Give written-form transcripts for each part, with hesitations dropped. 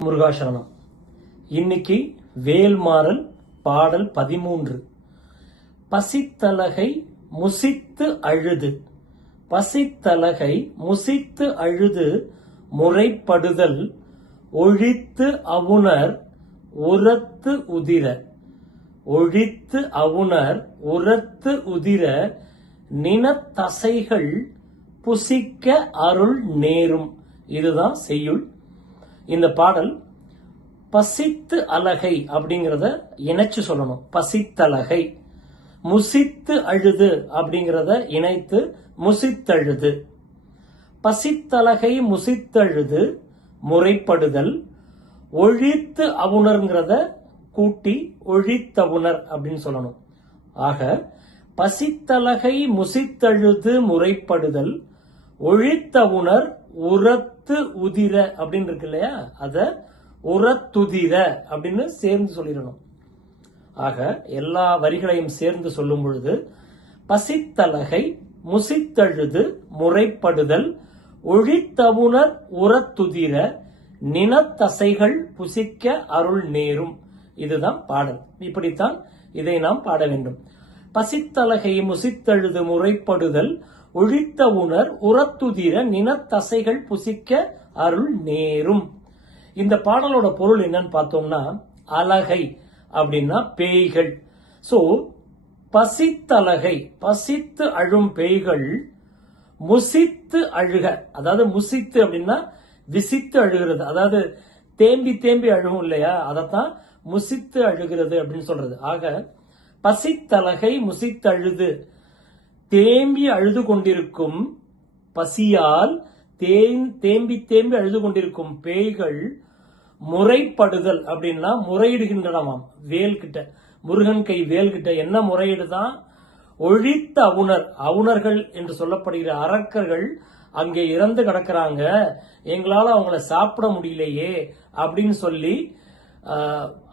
முருகாசரணம். இன்னைக்கு வேல்மாறல் பாடல் 13. பசித்தலகை முசித்து அழுது. பசித்தலகை முசித்து அழுது முறைப்படுதல் ஒழித்து அவுணர் உரத்து உதிர. ஒழித்து அவுணர் உரத்து உதிர நினத்தசைகள் புசிக்க அருள் நேரும். இதுதான் செய்யுள். இந்த பாடல் பசித்து அலகை அப்படிங்கறத இணைச்சு சொல்லணும். பசித்தலகை. முசித்து அழுது அப்படிங்கறத இணைத்து முசித்தழுது. பசித்தலகை முசித்தழுது முறைப்படுதல் ஒழித்து அவுணர்ங்கிறத கூட்டி ஒழித்தவுணர் அப்படின்னு சொல்லணும். ஆக பசித்தலகை முசித்தழுது முறைப்படுதல் ஒழித்தவுணர் உரத்து உதிர அப்படின்னு இருக்கு இல்லையா, அத உரத்துதிர அப்படின்னு சேர்ந்து சொல்லிடணும். ஆக எல்லா வரிகளையும் சேர்ந்து சொல்லும் பொழுது பசித்தலகை முசித்தழுது முறைப்படுதல் ஒழித்தவுணர் உரத்துதிர நினத்தசைகள் புசிக்க அருள் நேரும். இதுதான் பாடல். இப்படித்தான் இதை நாம் பாட வேண்டும். பசித்தலகை முசித்தழுது முறைப்படுதல் ஒழித்த உணர் உரத்துதிர நினத்தசைகள் புசிக்க அருள் நேரும். இந்த பாடலோட பொருள் என்னன்னு பார்த்தோம்னா, அலகை அப்படின்னா பேய்கள். சோ பசித்தலகை பசித்து அழும் பேய்கள் முசித்து அழுக. அதாவது முசித்து அப்படின்னா விசித்து அழுகிறது, அதாவது தேம்பி தேம்பி அழுகும் இல்லையா, அதத்தான் முசித்து அழுகிறது அப்படின்னு சொல்றது. ஆக பசித்தலகை முசித்தழுது தேம்பி அழுது கொண்டிருக்கும், பசியால் தேம்பி தேம்பி அழுது கொண்டிருக்கும் பேய்கள் முறைப்படுதல் அப்படின்னா முறையிடுகின்றனவாம் வேல் கிட்ட. முருகன் கை வேல் கிட்ட என்ன முறையிடுதான்? ஒழித்த அவுணர், அவுணர்கள் என்று சொல்லப்படுகிற அரக்கர்கள் அங்கே இறந்து கிடக்கிறாங்க, எங்களால அவங்கள சாப்பிட முடியலையே அப்படின்னு சொல்லி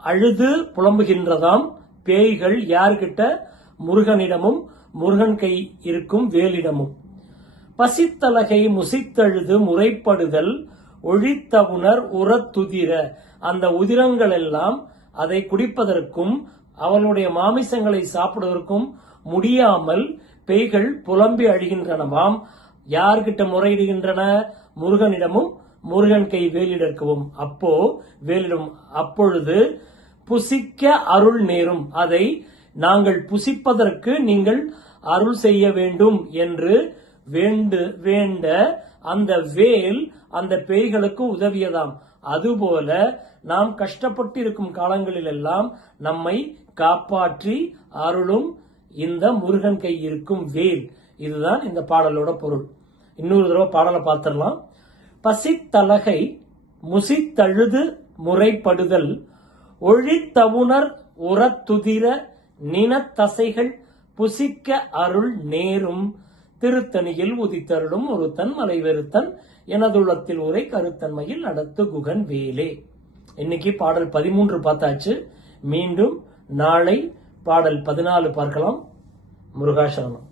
அழுது புலம்புகின்றதாம் பேய்கள். யார்கிட்ட? முருகனிடமும் முருகன் கை இருக்கும் வேலிடமும். பசித்தலகை முசித்தழுது முறைப்படுதல் ஒழித்தவுணர் உரத்துதிர. அந்த உதிரங்கள் எல்லாம் அதை குடிப்பதற்கும் அவனுடைய மாமிசங்களை சாப்பிடுவதற்கும் முடியாமல் பேய்கள் புலம்பி அழுகின்றனவாம். யார்கிட்ட முறையிடுகின்றன? முருகனிடமும் முருகன் கை வேலிடற்கவும். அப்போ வேலிடும். அப்பொழுது புசிக்க அருள் நேரும். அதை நாங்கள் புசிப்பதற்கு நீங்கள் அருள் செய்ய வேண்டும் என்று வேண்ட அந்த வேல் அந்த பேய்களுக்கு உதவியதாம். அதுபோல நாம் கஷ்டப்பட்டு இருக்கும் காலங்களில் எல்லாம் நம்மை காப்பாற்றி அருளும் இந்த முருகன் கை இருக்கும் வேல். இதுதான் இந்த பாடலோட பொருள். இன்னொரு தடவை பாடலை பார்த்திடலாம். பசித்தலகை முசித்தழுது முறைப்படுதல் ஒழித்தவுணர் உரத்துதிர நினத்தசைகள் புசிக்க அருள் நேரும். திருத்தணியில் உதித்தருளும் ஒருத்தன் மலை வெறுத்தன் எனதுள்ளத்தில் உரை கருத்தன்மையில் நடத்து குகன் வேலே. இன்னைக்கு பாடல் 13 பார்த்தாச்சு. மீண்டும் நாளை பாடல் 14 பார்க்கலாம். முருகாசரணம்.